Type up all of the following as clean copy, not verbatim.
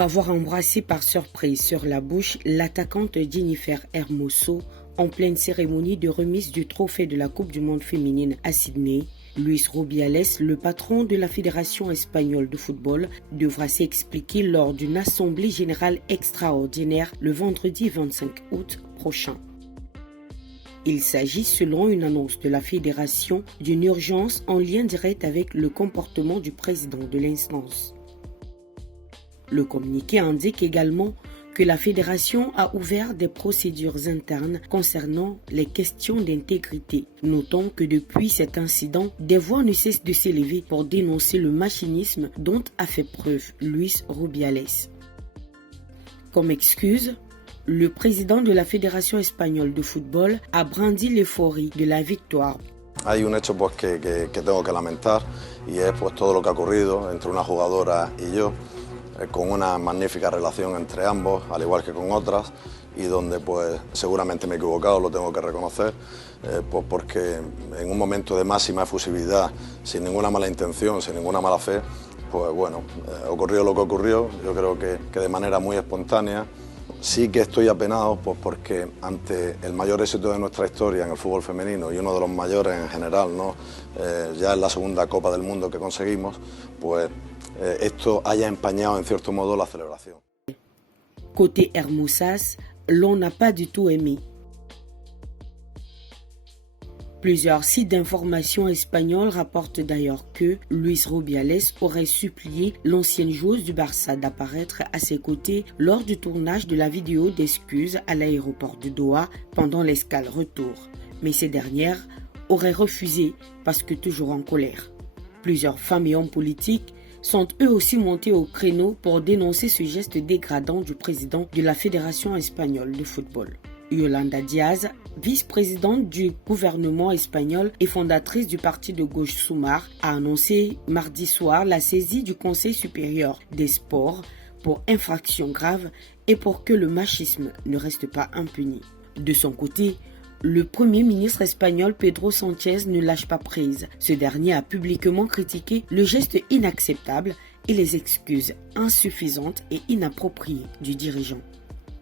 pour avoir embrassé par surprise sur la bouche l'attaquante Jennifer Hermoso en pleine cérémonie de remise du trophée de la Coupe du monde féminine à Sydney. Luis Rubiales, le patron de la Fédération espagnole de football, devra s'expliquer lors d'une assemblée générale extraordinaire le vendredi 25 août prochain. Il s'agit, selon une annonce de la Fédération, d'une urgence en lien direct avec le comportement du président de l'instance. Le communiqué indique également que la Fédération a ouvert des procédures internes concernant les questions d'intégrité. Notons que depuis cet incident, des voix ne cessent de s'élever pour dénoncer le machinisme dont a fait preuve Luis Rubiales. Comme excuse, le président de la Fédération espagnole de football a brandi l'euphorie de la victoire. Hay un hecho que tengo que lamentar y es todo lo que ha ocurrido entre una jugadora y yo, con una magnífica relación entre ambos, al igual que con otras, y donde seguramente me he equivocado, lo tengo que reconocer, porque en un momento de máxima efusividad, sin ninguna mala intención, sin ninguna mala fe, ocurrió lo que ocurrió, yo creo que de manera muy espontánea. Sí que estoy apenado porque ante el mayor éxito de nuestra historia en el fútbol femenino y uno de los mayores en general, ¿no? Ya es la segunda Copa del Mundo que conseguimos, esto haya empañado en cierto modo la celebración. Côté Hermosas, l'on n'a pas du tout aimé. Plusieurs sites d'information espagnols rapportent d'ailleurs que Luis Rubiales aurait supplié l'ancienne joueuse du Barça d'apparaître à ses côtés lors du tournage de la vidéo d'excuses à l'aéroport de Doha pendant l'escale retour. Mais ces dernières auraient refusé parce que toujours en colère. Plusieurs femmes et hommes politiques sont eux aussi montés au créneau pour dénoncer ce geste dégradant du président de la Fédération espagnole de football. Yolanda Díaz, vice-présidente du gouvernement espagnol et fondatrice du parti de gauche Sumar, a annoncé mardi soir la saisie du Conseil supérieur des sports pour infraction grave et pour que le machisme ne reste pas impuni. De son côté, le premier ministre espagnol Pedro Sánchez ne lâche pas prise. Ce dernier a publiquement critiqué le geste inacceptable et les excuses insuffisantes et inappropriées du dirigeant.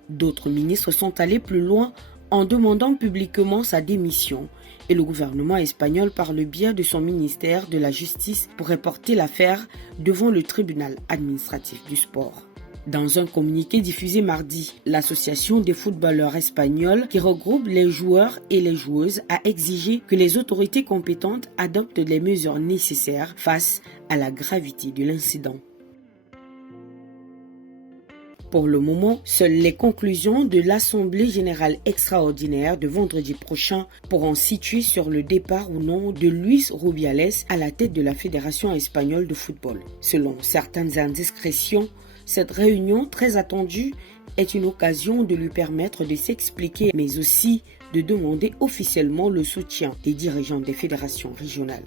D'autres ministres sont allés plus loin en demandant publiquement sa démission et le gouvernement espagnol, par le biais de son ministère de la Justice, pourrait porter l'affaire devant le tribunal administratif du sport. Dans un communiqué diffusé mardi, l'association des footballeurs espagnols qui regroupe les joueurs et les joueuses a exigé que les autorités compétentes adoptent les mesures nécessaires face à la gravité de l'incident. Pour le moment, seules les conclusions de l'Assemblée générale extraordinaire de vendredi prochain pourront situer sur le départ ou non de Luis Rubiales à la tête de la Fédération espagnole de football. Selon certaines indiscrétions, cette réunion très attendue est une occasion de lui permettre de s'expliquer, mais aussi de demander officiellement le soutien des dirigeants des fédérations régionales.